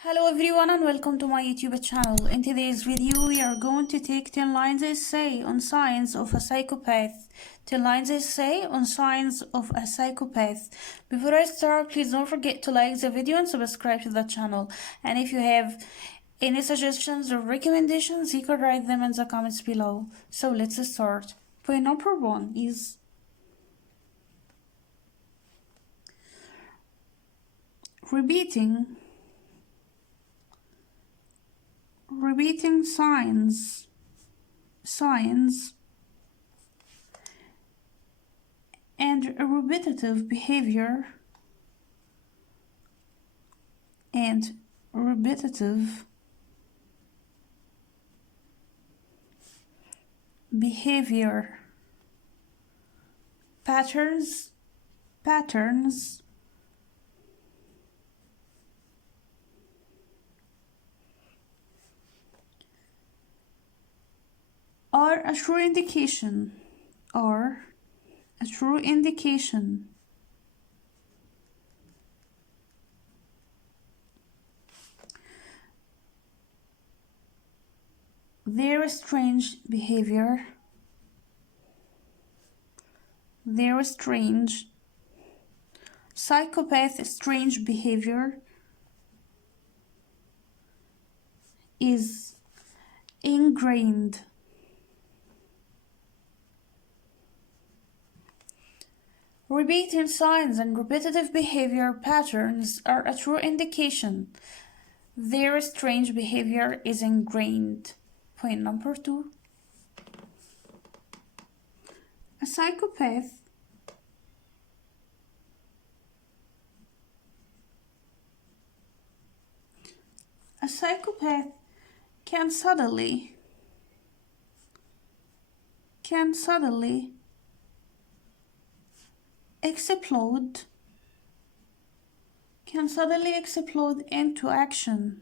Hello everyone and welcome to my YouTube channel. In today's video we are going to take 10 lines essay on signs of a psychopath. 10 lines essay on signs of a psychopath. Before I start, please don't forget to like the video and subscribe to the channel. And if you have any suggestions or recommendations, you can write them in the comments below. So let's start. Point number 1 is repeating signs and repetitive behavior patterns are a true indication their strange psychopath strange behavior is ingrained. Repeating signs and repetitive behavior patterns are a true indication their strange behavior is ingrained. Point number 2. A psychopath can suddenly explode into action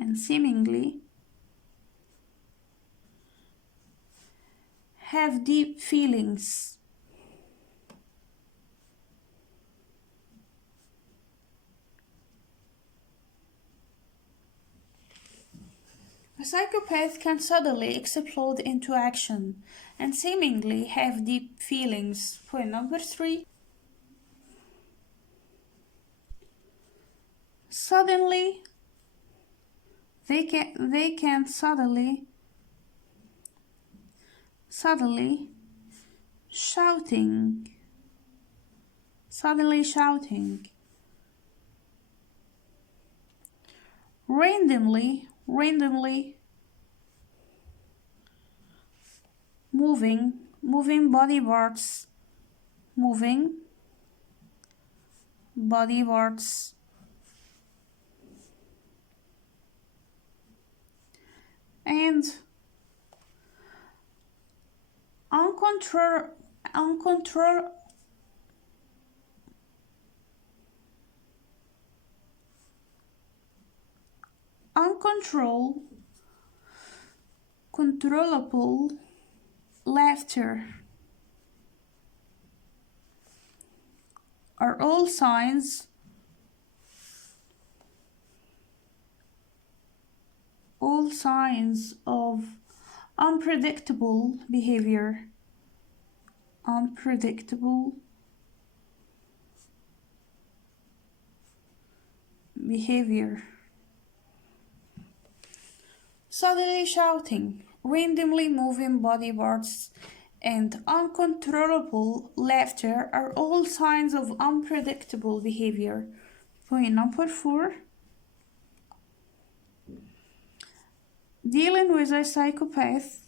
and seemingly have deep feelings. A psychopath can suddenly explode into action and seemingly have deep feelings. Point number 3. Suddenly, they can suddenly shouting, randomly moving body parts, and uncontrollable laughter are all signs of unpredictable behavior. Suddenly shouting, randomly moving body parts, and uncontrollable laughter are all signs of unpredictable behavior. Point number 4. Dealing with a psychopath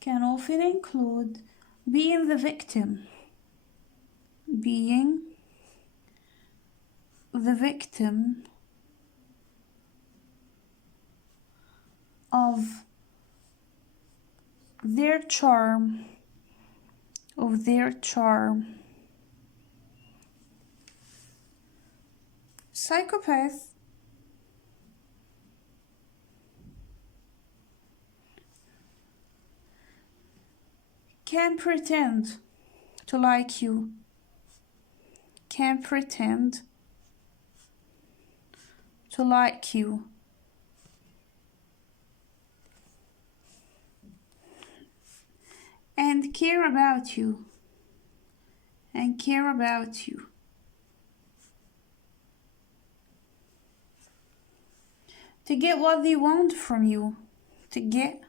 can often include being the the victim of their charm, Psychopath can pretend to like you, can pretend to like you, and care about you, to get what they want from you, to get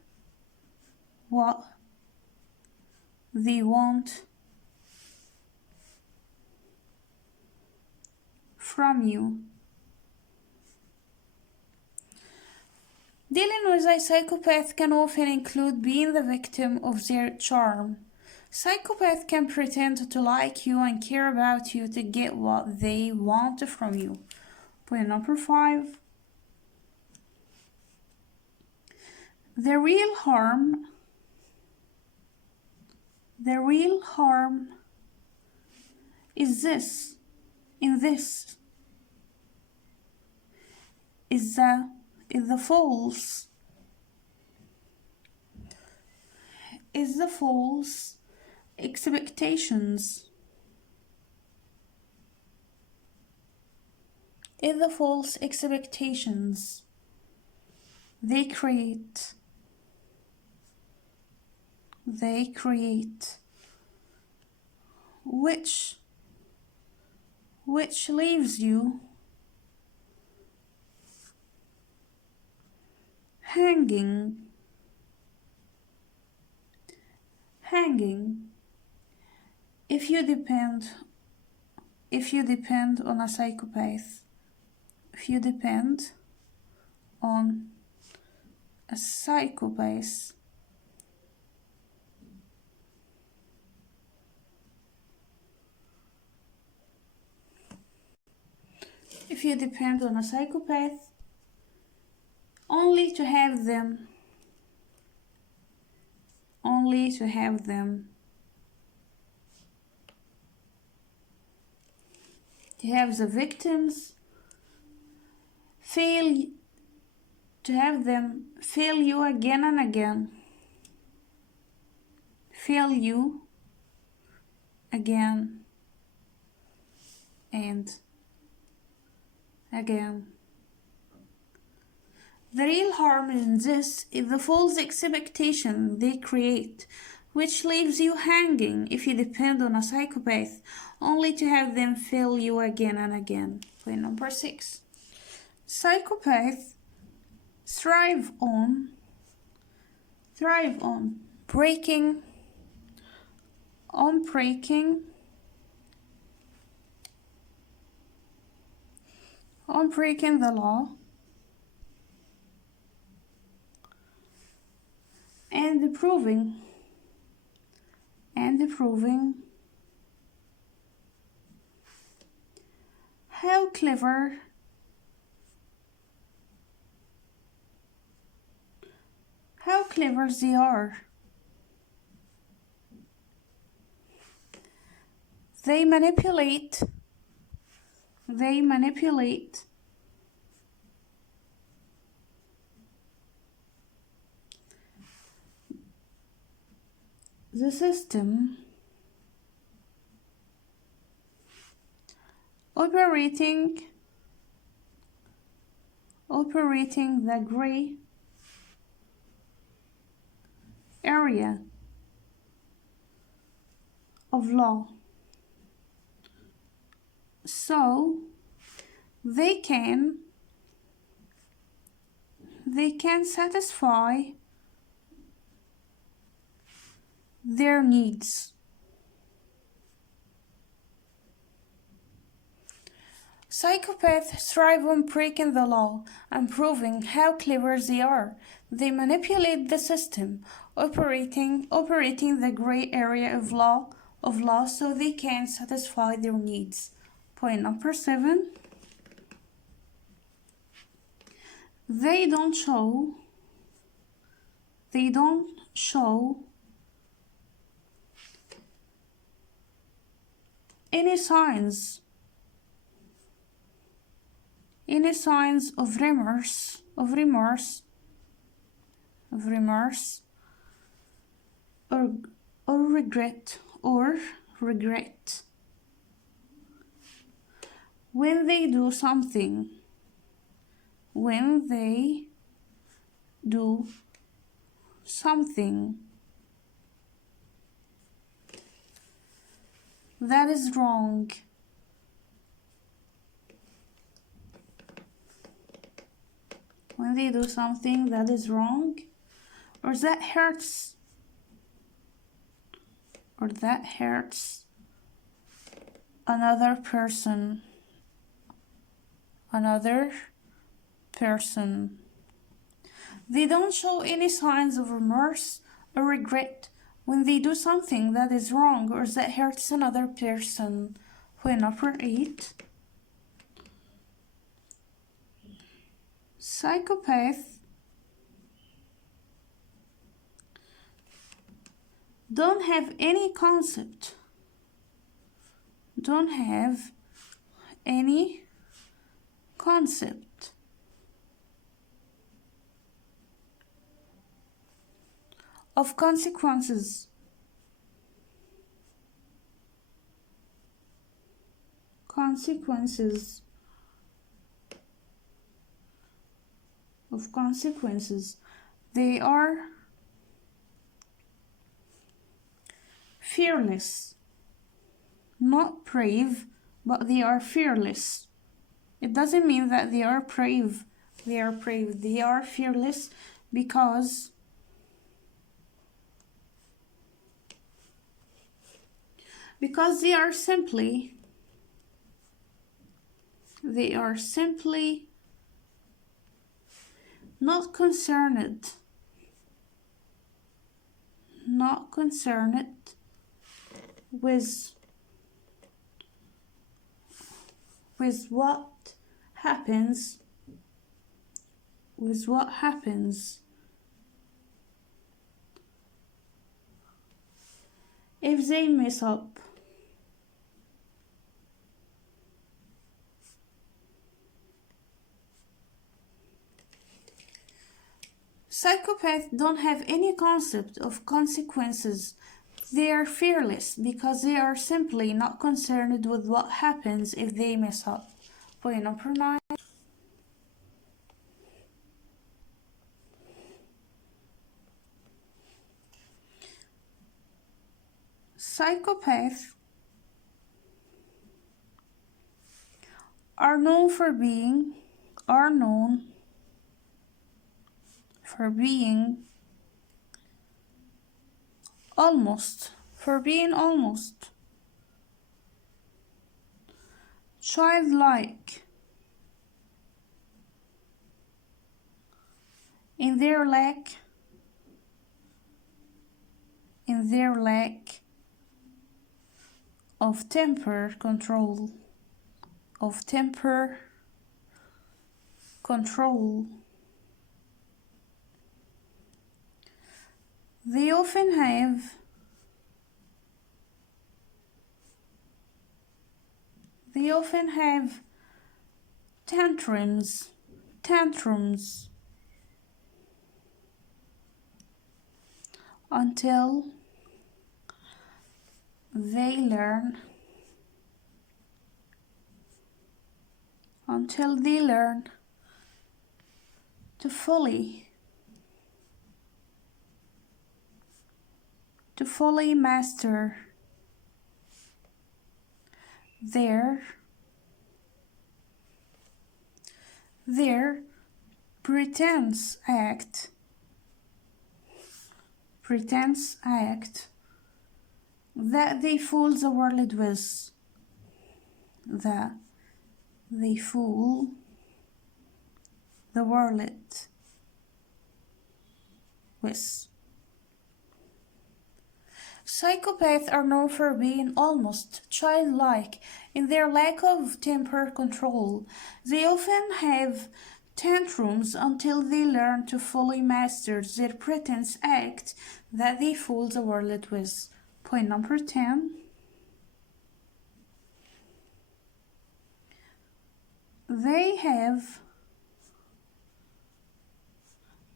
what they want from you. Dealing with a psychopath can often include being the victim of their charm. Psychopath can pretend to like you and care about you to get what they want from you. Point number 5. The real harm is this, in this, is the false expectations, they create, which leaves you hanging if you depend on a psychopath, if you depend on a psychopath. If you depend on a psychopath only to have them to have the victims fail, to have them fail you again and again, fail you again and again. The real harm in this is the false expectation they create, which leaves you hanging if you depend on a psychopath only to have them fail you again and again. Point number 6. Psychopaths thrive on breaking the law and proving how clever they are. They manipulate the system, operating the gray area of law, so they can satisfy their needs. Psychopaths thrive on breaking the law and proving how clever they are. They manipulate the system, operating the gray area of law so they can satisfy their needs. Point number 7. They don't show any signs of remorse or regret when they do something that is wrong. When they do something that is wrong or that hurts another person. They don't show any signs of remorse or regret when they do something that is wrong or that hurts another person. Point number 8. Psychopaths don't have any concept of consequences. They are fearless, not brave, but they are fearless. It doesn't mean that they are brave. They are fearless because they are simply not concerned with what happens if they mess up. Psychopaths don't have any concept of consequences. They are fearless because they are simply not concerned with what happens if they mess up. Point number 9. Psychopaths are known for being almost childlike in their lack of temper control. They often have tantrums until they learn to fully master their pretense act that they fool the world with. Psychopaths are known for being almost childlike in their lack of temper control. They often have tantrums until they learn to fully master their pretense act that they fool the world with. Point number 10. They have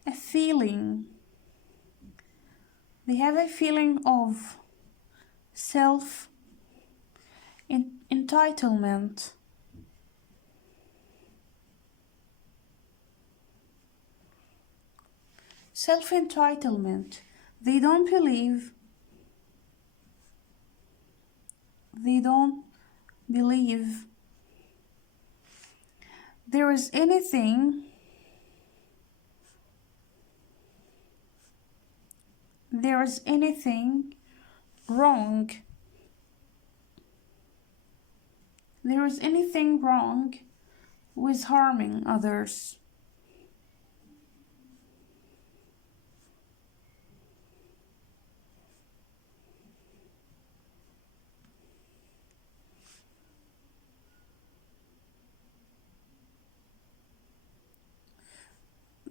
a feeling. They have a feeling of entitlement. Self-entitlement. They don't believe there is anything wrong. There is anything wrong with harming others.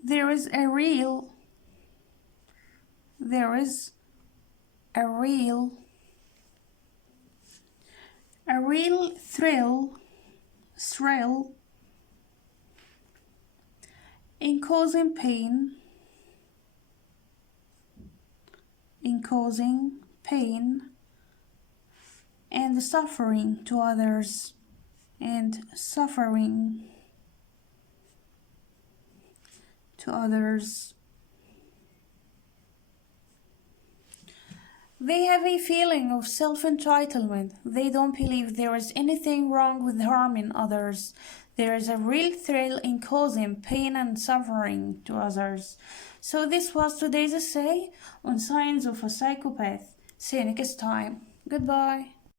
There is a real thrill in causing pain and suffering to others, They have a feeling of self-entitlement. They don't believe there is anything wrong with harming others. There is a real thrill in causing pain and suffering to others. So this was today's essay on Signs of a Psychopath. See you next time. Goodbye.